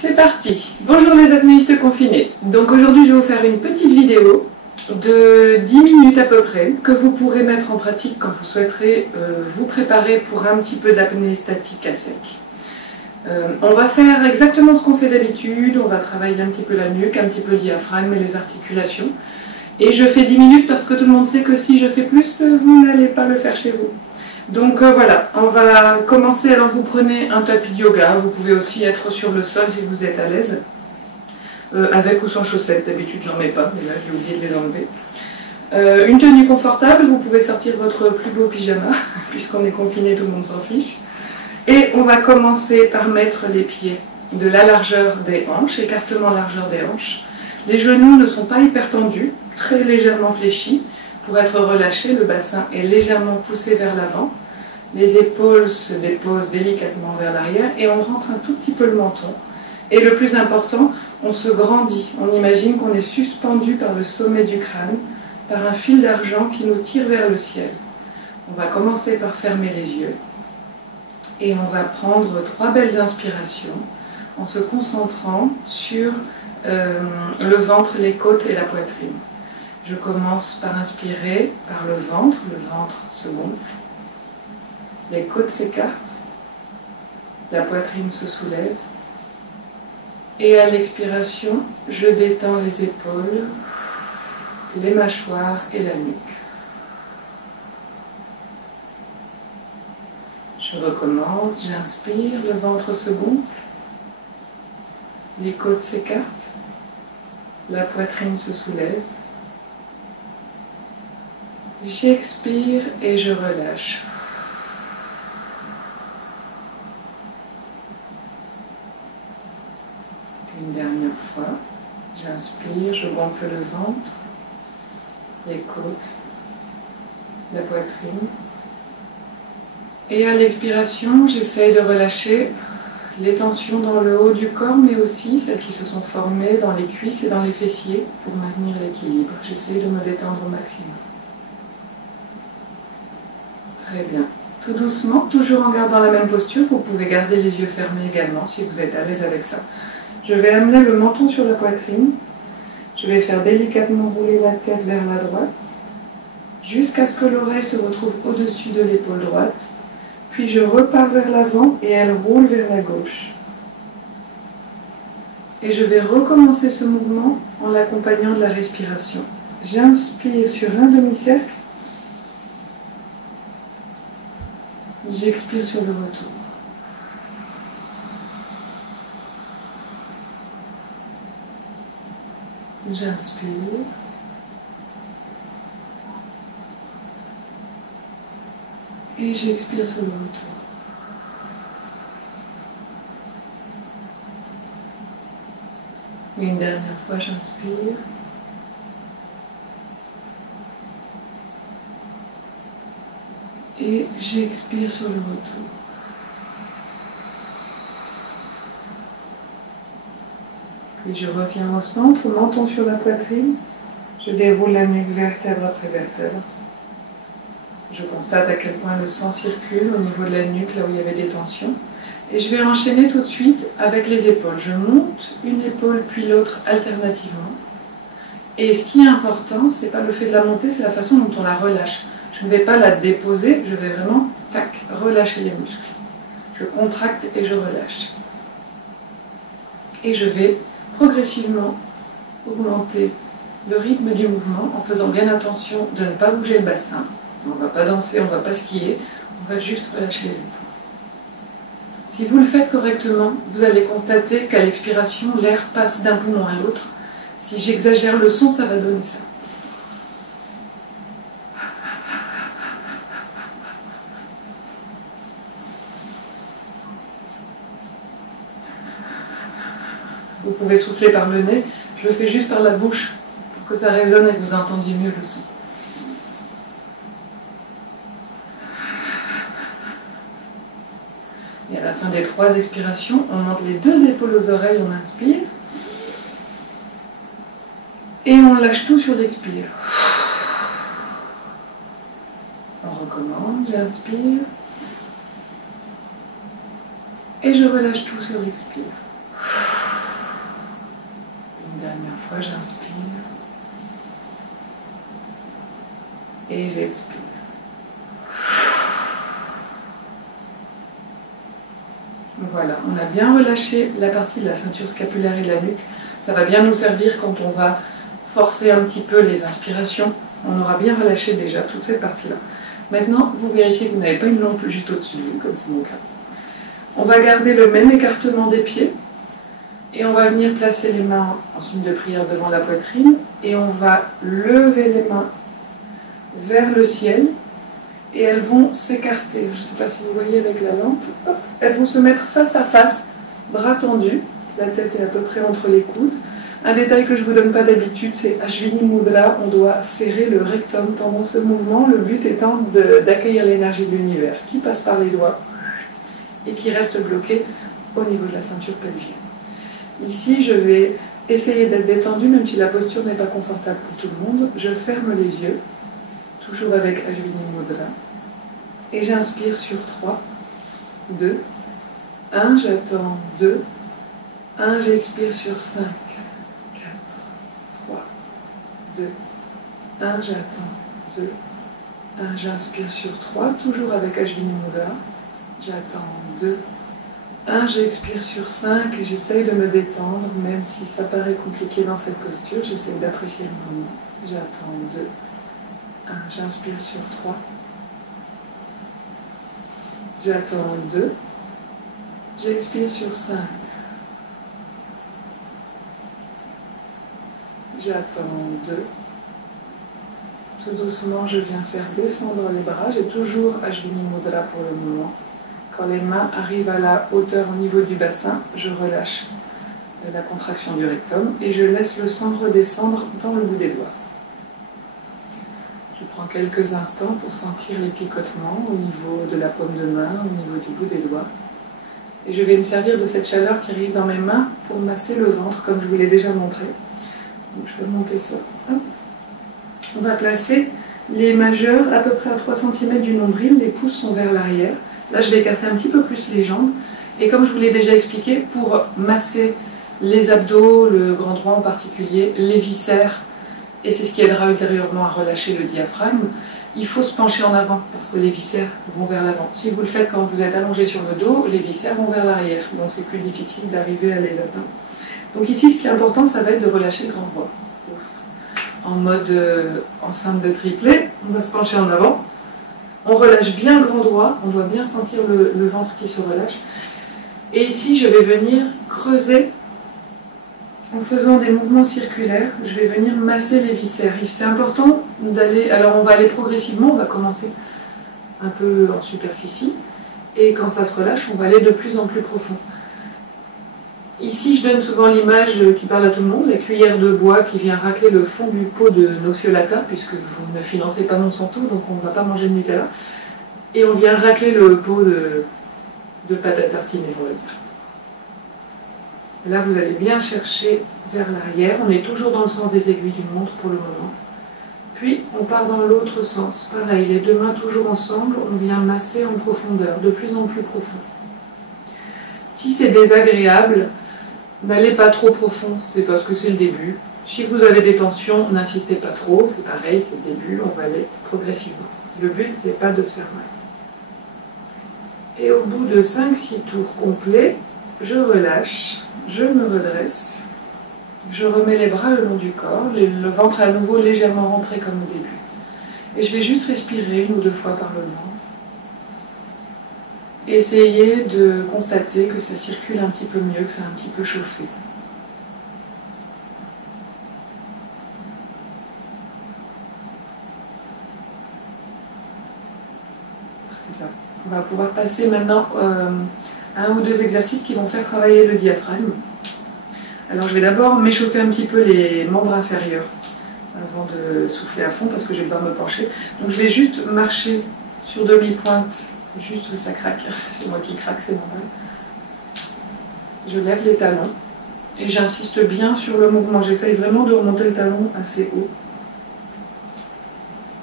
C'est parti. Bonjour les apnéistes confinés. Donc aujourd'hui je vais vous faire une petite vidéo de 10 minutes à peu près que vous pourrez mettre en pratique quand vous souhaiterez vous préparer pour un petit peu d'apnée statique à sec. On va faire exactement ce qu'on fait d'habitude, on va travailler un petit peu la nuque, un petit peu le diaphragme et les articulations. Et je fais 10 minutes parce que tout le monde sait que si je fais plus, vous n'allez pas le faire chez vous. Donc voilà, on va commencer. Alors vous prenez un tapis de yoga, vous pouvez aussi être sur le sol si vous êtes à l'aise, avec ou sans chaussettes. D'habitude j'en mets pas, mais là j'ai oublié de les enlever. Une tenue confortable, vous pouvez sortir votre plus beau pyjama, puisqu'on est confiné, tout le monde s'en fiche. Et on va commencer par mettre les pieds de la largeur des hanches, écartement largeur des hanches. Les genoux ne sont pas hyper tendus, très légèrement fléchis. Pour être relâché, le bassin est légèrement poussé vers l'avant. Les épaules se déposent délicatement vers l'arrière et on rentre un tout petit peu le menton. Et le plus important, on se grandit. On imagine qu'on est suspendu par le sommet du crâne, par un fil d'argent qui nous tire vers le ciel. On va commencer par fermer les yeux. Et on va prendre 3 belles inspirations en se concentrant sur le ventre, les côtes et la poitrine. Je commence par inspirer par le ventre se gonfle, les côtes s'écartent, la poitrine se soulève et à l'expiration, je détends les épaules, les mâchoires et la nuque. Je recommence, j'inspire, le ventre se gonfle, les côtes s'écartent, la poitrine se soulève. J'expire et je relâche. Une dernière fois, j'inspire, je gonfle le ventre, les côtes, la poitrine. Et à l'expiration, j'essaye de relâcher les tensions dans le haut du corps, mais aussi celles qui se sont formées dans les cuisses et dans les fessiers pour maintenir l'équilibre. J'essaye de me détendre au maximum. Très bien. Tout doucement, toujours en gardant la même posture, vous pouvez garder les yeux fermés également si vous êtes à l'aise avec ça. Je vais amener le menton sur la poitrine. Je vais faire délicatement rouler la tête vers la droite, jusqu'à ce que l'oreille se retrouve au-dessus de l'épaule droite. Puis je repars vers l'avant et elle roule vers la gauche. Et je vais recommencer ce mouvement en l'accompagnant de la respiration. J'inspire sur un demi-cercle. J'expire sur le retour. J'inspire. Et j'expire sur le retour. Une dernière fois, j'inspire. Et j'expire sur le retour. Puis je reviens au centre, menton sur la poitrine. Je déroule la nuque vertèbre après vertèbre. Je constate à quel point le sang circule au niveau de la nuque, là où il y avait des tensions. Et je vais enchaîner tout de suite avec les épaules. Je monte une épaule puis l'autre alternativement. Et ce qui est important, ce n'est pas le fait de la monter, c'est la façon dont on la relâche. Je ne vais pas la déposer, je vais vraiment, tac, relâcher les muscles. Je contracte et je relâche. Et je vais progressivement augmenter le rythme du mouvement en faisant bien attention de ne pas bouger le bassin. On ne va pas danser, on ne va pas skier, on va juste relâcher les épaules. Si vous le faites correctement, vous allez constater qu'à l'expiration, l'air passe d'un poumon à l'autre. Si j'exagère le son, ça va donner ça. Vous pouvez souffler par le nez, je le fais juste par la bouche pour que ça résonne et que vous entendiez mieux le son. Et à la fin des 3 expirations, on monte les 2 épaules aux oreilles, on inspire. Et on lâche tout sur l'expire. On recommence, j'inspire. Et je relâche tout sur l'expire. dernière fois, j'inspire. Et j'expire. Voilà, on a bien relâché la partie de la ceinture scapulaire et de la nuque. Ça va bien nous servir quand on va forcer un petit peu les inspirations. On aura bien relâché déjà toute cette partie-là. Maintenant, vous vérifiez que vous n'avez pas une lampe juste au-dessus, comme c'est mon cas. On va garder le même écartement des pieds. Et on va venir placer les mains en signe de prière devant la poitrine. Et on va lever les mains vers le ciel. Et elles vont s'écarter. Je ne sais pas si vous voyez avec la lampe. Hop, elles vont se mettre face à face, bras tendus. La tête est à peu près entre les coudes. Un détail que je ne vous donne pas d'habitude, c'est Ashwini Mudra. On doit serrer le rectum pendant ce mouvement. Le but étant d'accueillir l'énergie de l'univers qui passe par les doigts et qui reste bloquée au niveau de la ceinture pelvienne. Ici, je vais essayer d'être détendue, même si la posture n'est pas confortable pour tout le monde. Je ferme les yeux, toujours avec Ashwini Mudra. Et j'inspire sur 3, 2, 1, j'attends 2, 1, j'expire sur 5, 4, 3, 2, 1, j'attends 2, 1, j'inspire sur 3, toujours avec Ashwini Mudra. J'attends 2, 1, j'expire sur 5 et j'essaye de me détendre, même si ça paraît compliqué dans cette posture, j'essaye d'apprécier le moment. J'attends 2, 1, j'inspire sur 3, j'attends 2, j'expire sur 5, j'attends 2, tout doucement je viens faire descendre les bras, j'ai toujours Ashwini Mudra pour le moment. Quand les mains arrivent à la hauteur au niveau du bassin, je relâche la contraction du rectum et je laisse le sang redescendre dans le bout des doigts. Je prends quelques instants pour sentir les picotements au niveau de la paume de main, au niveau du bout des doigts. Et je vais me servir de cette chaleur qui arrive dans mes mains pour masser le ventre comme je vous l'ai déjà montré. Donc je vais monter ça. Hop. On va placer les majeurs à peu près à 3 cm du nombril, les pouces sont vers l'arrière. Là, je vais écarter un petit peu plus les jambes. Et comme je vous l'ai déjà expliqué, pour masser les abdos, le grand droit en particulier, les viscères, et c'est ce qui aidera ultérieurement à relâcher le diaphragme, il faut se pencher en avant, parce que les viscères vont vers l'avant. Si vous le faites quand vous êtes allongé sur le dos, les viscères vont vers l'arrière. Donc c'est plus difficile d'arriver à les atteindre. Donc ici, ce qui est important, ça va être de relâcher le grand droit. En mode enceinte de triplet, on va se pencher en avant. On relâche bien le grand droit, on doit bien sentir le ventre qui se relâche. Et ici, je vais venir creuser en faisant des mouvements circulaires. Je vais venir masser les viscères. C'est important d'aller... Alors, on va aller progressivement, on va commencer un peu en superficie. Et quand ça se relâche, on va aller de plus en plus profond. Ici, je donne souvent l'image qui parle à tout le monde, la cuillère de bois qui vient racler le fond du pot de Nocciolata, puisque vous ne financez pas Monsanto, donc on ne va pas manger de Nutella. Et on vient racler le pot de pâte à tartiner, on va dire. Là, vous allez bien chercher vers l'arrière. On est toujours dans le sens des aiguilles d'une montre pour le moment. Puis, on part dans l'autre sens. Pareil, les deux mains toujours ensemble, on vient masser en profondeur, de plus en plus profond. Si c'est désagréable, n'allez pas trop profond, c'est parce que c'est le début. Si vous avez des tensions, n'insistez pas trop, c'est pareil, c'est le début, on va aller progressivement. Le but, c'est pas de se faire mal. Et au bout de 5-6 tours complets, je relâche, je me redresse, je remets les bras le long du corps, le ventre est à nouveau légèrement rentré comme au début. Et je vais juste respirer 1 ou 2 fois par le ventre. Essayez de constater que ça circule un petit peu mieux, que c'est un petit peu chauffé. On va pouvoir passer maintenant à 1 ou 2 exercices qui vont faire travailler le diaphragme. Alors je vais d'abord m'échauffer un petit peu les membres inférieurs avant de souffler à fond parce que je vais devoir me pencher. Donc je vais juste marcher sur demi-pointe. Juste ça craque, c'est moi qui craque, c'est normal. Je lève les talons et j'insiste bien sur le mouvement. J'essaye vraiment de remonter le talon assez haut.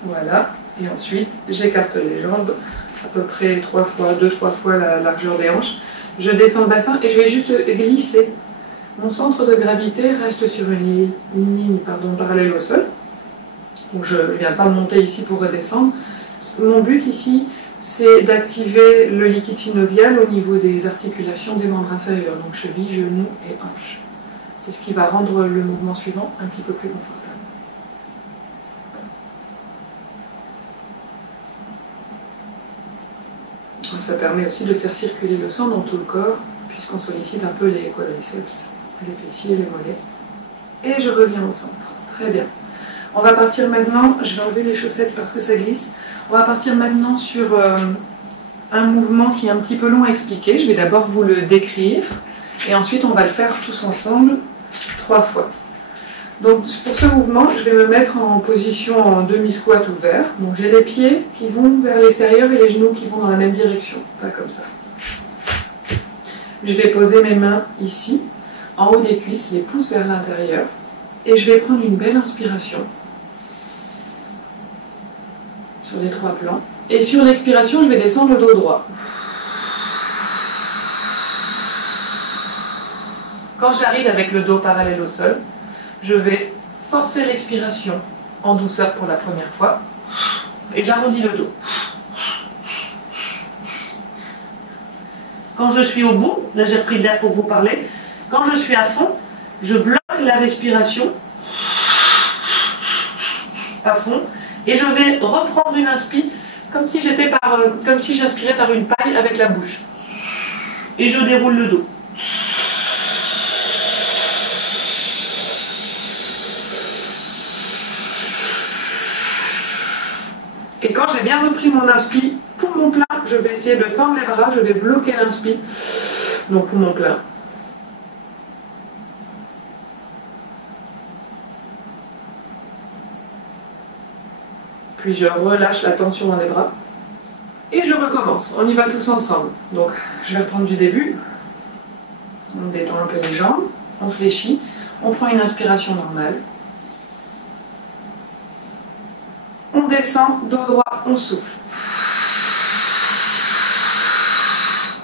Voilà. Et ensuite, j'écarte les jambes à peu près 2-3 fois la largeur des hanches. Je descends le bassin et je vais juste glisser Mon centre de gravité reste sur une ligne parallèle au sol. Donc je ne viens pas monter ici pour redescendre. Mon but ici, c'est d'activer le liquide synovial au niveau des articulations des membres inférieurs, donc cheville, genoux et hanches. C'est ce qui va rendre le mouvement suivant un petit peu plus confortable. Ça permet aussi de faire circuler le sang dans tout le corps, puisqu'on sollicite un peu les quadriceps, les fessiers, les mollets. Et je reviens au centre. Très bien. On va partir maintenant, je vais enlever les chaussettes parce que ça glisse. On va partir maintenant sur un mouvement qui est un petit peu long à expliquer. Je vais d'abord vous le décrire et ensuite on va le faire tous ensemble 3 fois. Donc pour ce mouvement, je vais me mettre en position en demi-squat ouvert. Donc j'ai les pieds qui vont vers l'extérieur et les genoux qui vont dans la même direction, pas comme ça. Je vais poser mes mains ici, en haut des cuisses, les pouces vers l'intérieur. Et je vais prendre une belle inspiration sur les 3 plans. Et sur l'expiration, je vais descendre le dos droit. Quand j'arrive avec le dos parallèle au sol, je vais forcer l'expiration en douceur pour la première fois. Et j'arrondis le dos. Quand je suis au bout, là j'ai repris de l'air pour vous parler, quand je suis à fond, je bloque la respiration à fond et je vais reprendre une inspi comme si j'inspirais par une paille avec la bouche. Et je déroule le dos. Et quand j'ai bien repris mon inspi, poumon plein, je vais essayer de tendre les bras, je vais bloquer l'inspi, donc poumon plein. Puis je relâche la tension dans les bras. Et je recommence. On y va tous ensemble. Donc je vais reprendre du début. On détend un peu les jambes. On fléchit. On prend une inspiration normale. On descend, dos droit, on souffle.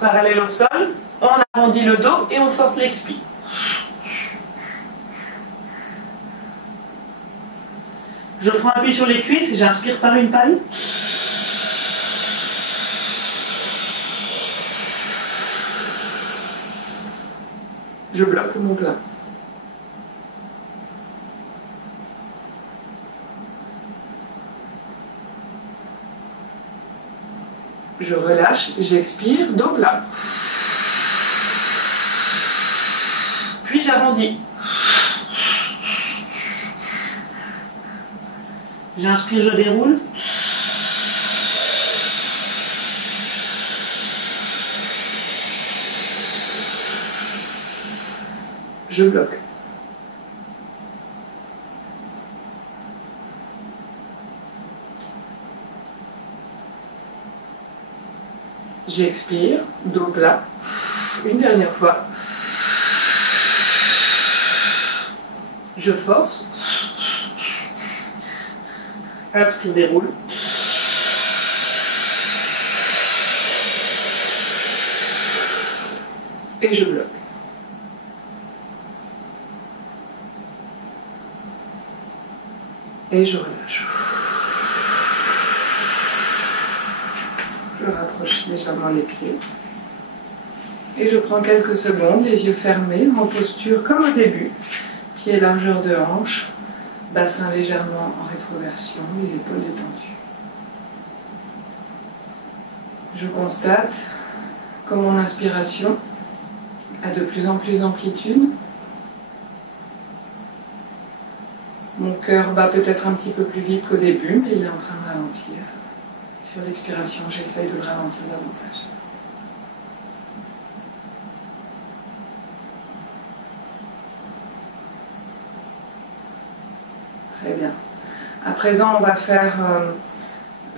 Parallèle au sol. On arrondit le dos et on force l'expi. Je prends appui sur les cuisses et j'inspire par une paille. Je bloque mon plein. Je relâche, j'expire, dos plat. Puis j'arrondis. J'inspire, je déroule. Je bloque. J'expire, dos plat. Une dernière fois. Je force. Inspire, déroule. Et je bloque. Et je relâche. Je rapproche légèrement les pieds. Et je prends quelques secondes, les yeux fermés, en posture comme au début. Pieds largeur de hanche, bassin légèrement en rétroversion, les épaules détendues. Je constate que mon inspiration a de plus en plus d'amplitude. Mon cœur bat peut-être un petit peu plus vite qu'au début, mais il est en train de ralentir. Sur l'expiration, j'essaye de le ralentir davantage. Très bien. À présent, on va faire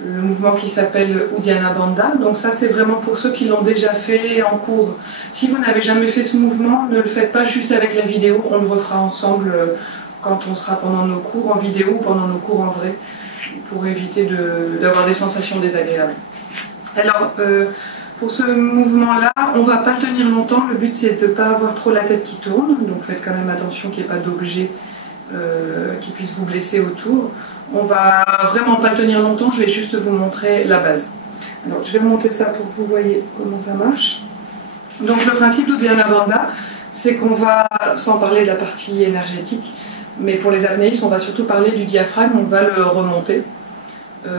le mouvement qui s'appelle Uddiyana Bandha. Donc ça, c'est vraiment pour ceux qui l'ont déjà fait en cours. Si vous n'avez jamais fait ce mouvement, ne le faites pas juste avec la vidéo. On le refera ensemble quand on sera pendant nos cours en vidéo ou pendant nos cours en vrai, pour éviter d'avoir des sensations désagréables. Alors, Pour ce mouvement-là, on ne va pas le tenir longtemps. Le but, c'est de ne pas avoir trop la tête qui tourne. Donc faites quand même attention qu'il n'y ait pas d'objet qui puisse vous blesser autour. On ne va vraiment pas le tenir longtemps. Je vais juste vous montrer la base. Alors, je vais remonter ça pour que vous voyez comment ça marche. Donc le principe d'Uddiyana Bandha, c'est qu'on va, sans parler de la partie énergétique, mais pour les apnéistes, on va surtout parler du diaphragme, on va le remonter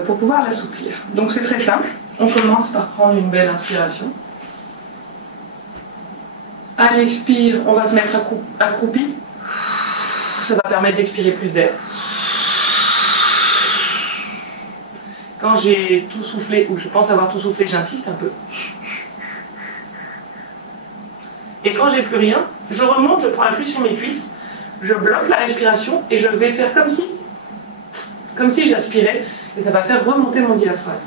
pour pouvoir l'assouplir. Donc c'est très simple. On commence par prendre une belle inspiration. À l'expire, on va se mettre accroupi. Ça va permettre d'expirer plus d'air. Quand j'ai tout soufflé, ou je pense avoir tout soufflé, j'insiste un peu. Et quand j'ai plus rien, je remonte, je prends appui sur mes cuisses, je bloque la respiration et je vais faire comme si j'aspirais, et ça va faire remonter mon diaphragme.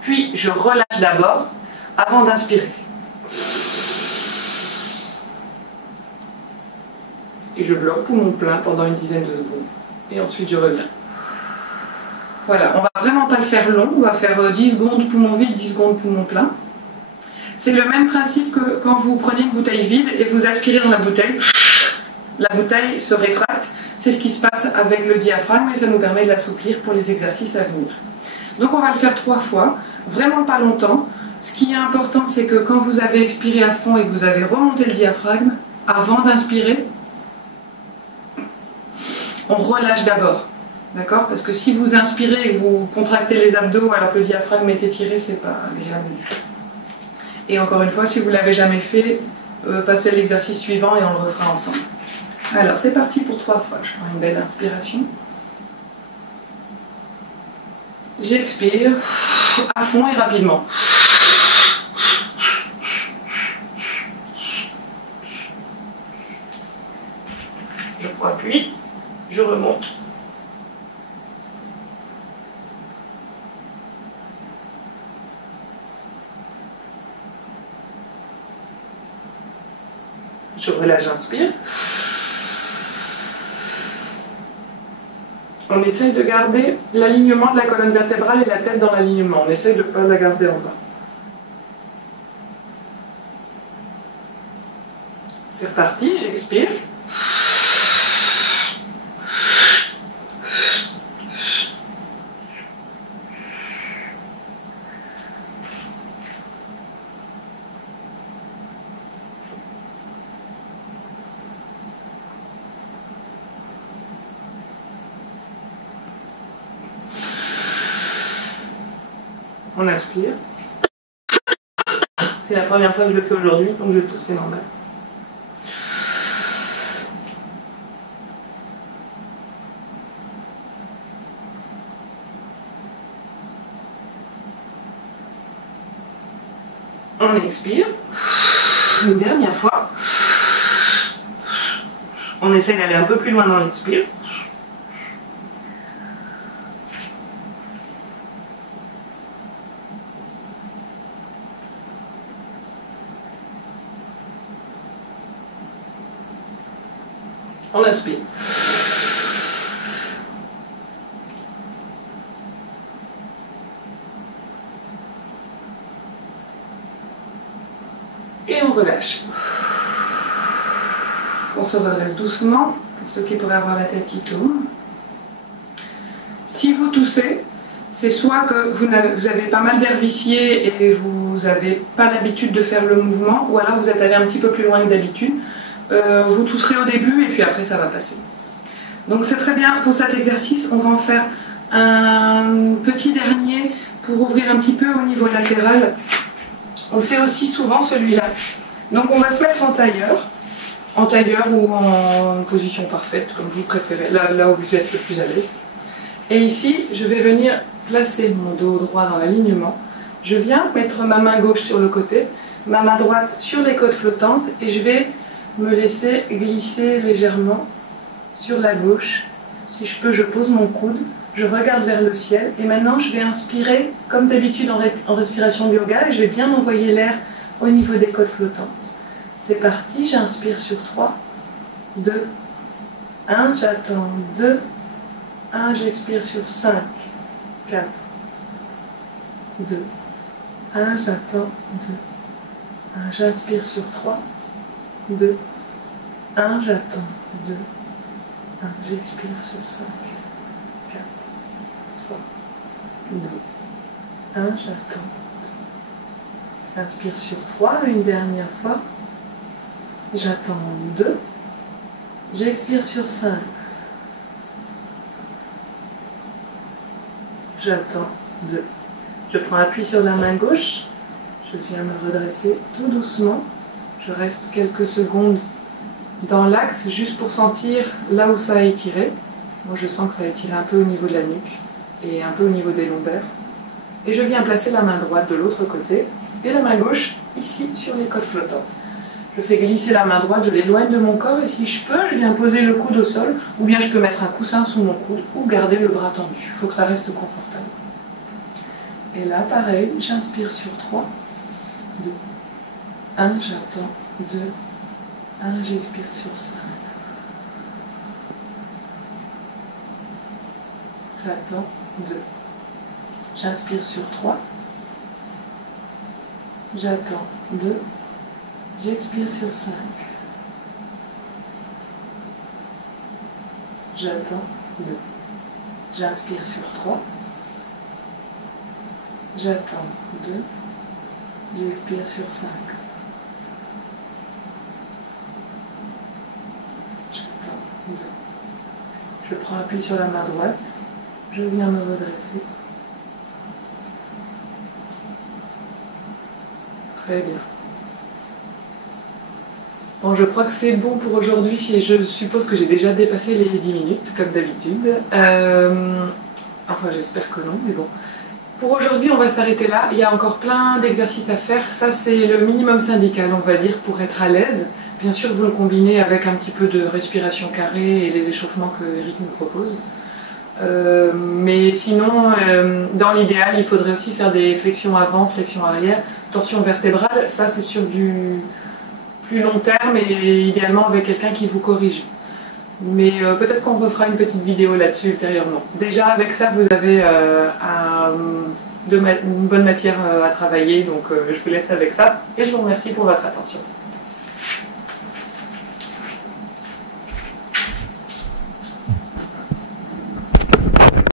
Puis je relâche d'abord avant d'inspirer. Et je bloque poumon plein pendant une dizaine de secondes. Et ensuite je reviens. Voilà, on va vraiment pas le faire long, on va faire 10 secondes poumon vide, 10 secondes poumon plein. C'est le même principe que quand vous prenez une bouteille vide et vous aspirez dans la bouteille se rétracte. C'est ce qui se passe avec le diaphragme et ça nous permet de l'assouplir pour les exercices à venir. Donc on va le faire 3 fois, vraiment pas longtemps. Ce qui est important, c'est que quand vous avez expiré à fond et que vous avez remonté le diaphragme, avant d'inspirer, on relâche d'abord. D'accord? Parce que si vous inspirez et que vous contractez les abdos alors que le diaphragme est étiré, c'est pas agréable du tout. Et encore une fois, si vous ne l'avez jamais fait, passez à l'exercice suivant et on le refera ensemble. Alors, c'est parti pour 3 fois. Je prends une belle inspiration. J'expire à fond et rapidement. Je prends appui, je remonte. Je relâche, j'inspire. On essaye de garder l'alignement de la colonne vertébrale et la tête dans l'alignement. On essaye de ne pas la garder en bas. C'est reparti, j'expire. On inspire. C'est la première fois que je le fais aujourd'hui, donc je tousse, c'est normal. On expire. Une dernière fois. On essaie d'aller un peu plus loin dans l'expire. On inspire. Et on relâche. On se redresse doucement, pour ceux qui pourraient avoir la tête qui tourne. Si vous toussez, c'est soit que vous avez pas mal d'air vicié et vous n'avez pas l'habitude de faire le mouvement, ou alors vous êtes allé un petit peu plus loin que d'habitude. Vous tousserez au début et puis après ça va passer. Donc c'est très bien pour cet exercice. On va en faire un petit dernier pour ouvrir un petit peu au niveau latéral. On le fait aussi souvent celui-là. Donc on va se mettre en tailleur ou en position parfaite comme vous préférez, là où vous êtes le plus à l'aise. Et ici je vais venir placer mon dos droit dans l'alignement. Je viens mettre ma main gauche sur le côté, ma main droite sur les côtes flottantes et je vais me laisser glisser légèrement sur la gauche. Si je peux, je pose mon coude, je regarde vers le ciel et maintenant je vais inspirer comme d'habitude en respiration de yoga et je vais bien envoyer l'air au niveau des côtes flottantes. C'est parti, j'inspire sur 3, 2, 1, j'attends, 2, 1, j'expire sur 5, 4, 2, 1, j'attends, 2, 1, j'inspire sur 3, 2, 1, j'attends, 2, 1, j'expire sur 5, 4, 3, 2, 1, j'attends, 2. Inspire sur 3, une dernière fois. J'attends 2. J'expire sur 5. J'attends 2. Je prends appui sur la main gauche. Je viens me redresser tout doucement. Je reste quelques secondes dans l'axe juste pour sentir là où ça a étiré. Moi je sens que ça a étiré un peu au niveau de la nuque et un peu au niveau des lombaires. Et je viens placer la main droite de l'autre côté et la main gauche ici sur les côtes flottantes. Je fais glisser la main droite, je l'éloigne de mon corps et si je peux, je viens poser le coude au sol ou bien je peux mettre un coussin sous mon coude ou garder le bras tendu. Il faut que ça reste confortable. Et là, pareil, j'inspire sur 3, 2, 1, j'attends, 2, 1, j'expire sur 5. J'attends, 2. J'inspire sur 3. J'attends 2. J'expire sur 5. J'attends 2. J'inspire sur 3. J'attends 2. J'expire sur 5. J'attends 2. Je prends appui sur la main droite. Je viens me redresser. Très bien. Bon, je crois que c'est bon pour aujourd'hui. Je suppose que j'ai déjà dépassé les 10 minutes, comme d'habitude. Enfin, j'espère que non, mais bon. Pour aujourd'hui, on va s'arrêter là. Il y a encore plein d'exercices à faire. Ça, c'est le minimum syndical, on va dire, pour être à l'aise. Bien sûr, vous le combinez avec un petit peu de respiration carrée et les échauffements que Eric nous propose. Mais sinon, dans l'idéal, il faudrait aussi faire des flexions avant, flexions arrière, torsion vertébrale. Ça, c'est sur du plus long terme et idéalement avec quelqu'un qui vous corrige. Mais peut-être qu'on refera une petite vidéo là-dessus ultérieurement. Déjà, avec ça, vous avez une bonne matière à travailler, donc je vous laisse avec ça et je vous remercie pour votre attention.